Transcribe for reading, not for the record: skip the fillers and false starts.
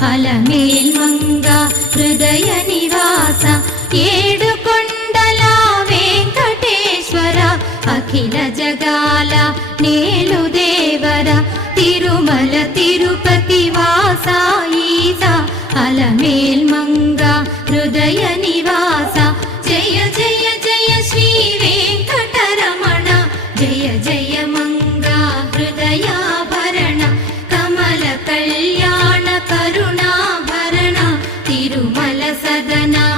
అలమేల్మంగ హృదయ నివాస ఏడుకొండల వెంకటేశ్వర అఖిల జగాల నేలు దేవర తిరుమల తిరుపతి వాస ఈస అలమేల్మంగ హృదయ నివాస జయ జయ జయ శ్రీ వెంకటరమణ జయ జయ మంగ హృదయాభరణ కమల కళ్యాణ కరుణాభరణ తిరుమల సదన